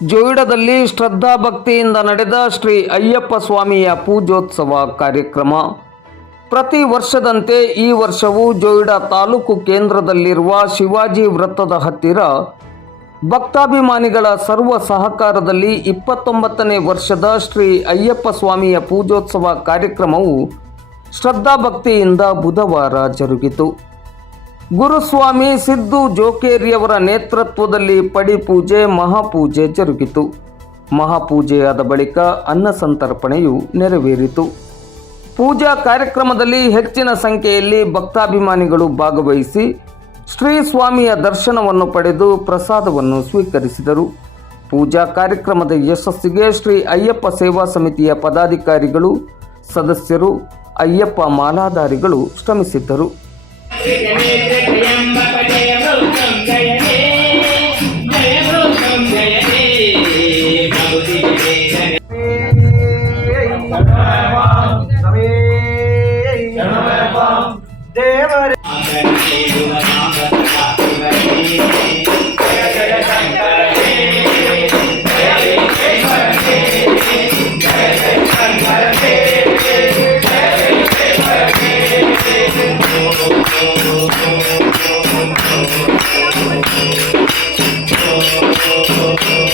ಜೋಯಿಡದಲ್ಲಿ ಶ್ರದ್ಧಾಭಕ್ತಿಯಿಂದ ನಡೆದ ಶ್ರೀ ಅಯ್ಯಪ್ಪ ಸ್ವಾಮಿಯ ಪೂಜೋತ್ಸವ ಕಾರ್ಯಕ್ರಮ. ಪ್ರತಿ ವರ್ಷದಂತೆ ಈ ವರ್ಷವೂ ಜೋಯಿಡ ತಾಲೂಕು ಕೇಂದ್ರದಲ್ಲಿರುವ ಶಿವಾಜಿ ವೃತ್ತದ ಹತ್ತಿರ ಭಕ್ತಾಭಿಮಾನಿಗಳ ಸರ್ವ ಸಹಕಾರದಲ್ಲಿ ಇಪ್ಪತ್ತೊಂಬತ್ತನೇ ವರ್ಷದ ಶ್ರೀ ಅಯ್ಯಪ್ಪ ಸ್ವಾಮಿಯ ಪೂಜೋತ್ಸವ ಕಾರ್ಯಕ್ರಮವು ಶ್ರದ್ಧಾಭಕ್ತಿಯಿಂದ ಬುಧವಾರ ಜರುಗಿತು. ಗುರುಸ್ವಾಮಿ ಸಿದ್ದು ಜೋಕೇರಿಯವರ ನೇತೃತ್ವದಲ್ಲಿ ಪಡಿಪೂಜೆ, ಮಹಾಪೂಜೆ ಜರುಗಿತು. ಮಹಾಪೂಜೆಯಾದ ಬಳಿಕ ಅನ್ನ ಸಂತರ್ಪಣೆಯು ನೆರವೇರಿತು. ಪೂಜಾ ಕಾರ್ಯಕ್ರಮದಲ್ಲಿ ಹೆಚ್ಚಿನ ಸಂಖ್ಯೆಯಲ್ಲಿ ಭಕ್ತಾಭಿಮಾನಿಗಳು ಭಾಗವಹಿಸಿ ಶ್ರೀ ಸ್ವಾಮಿಯ ದರ್ಶನವನ್ನು ಪಡೆದು ಪ್ರಸಾದವನ್ನು ಸ್ವೀಕರಿಸಿದರು. ಪೂಜಾ ಕಾರ್ಯಕ್ರಮದ ಯಶಸ್ಸಿಗೆ ಶ್ರೀ ಅಯ್ಯಪ್ಪ ಸೇವಾ ಸಮಿತಿಯ ಪದಾಧಿಕಾರಿಗಳು, ಸದಸ್ಯರು, ಅಯ್ಯಪ್ಪ ಮಾಲಾಧಾರಿಗಳು ಶ್ರಮಿಸಿದ್ದರು. దేవర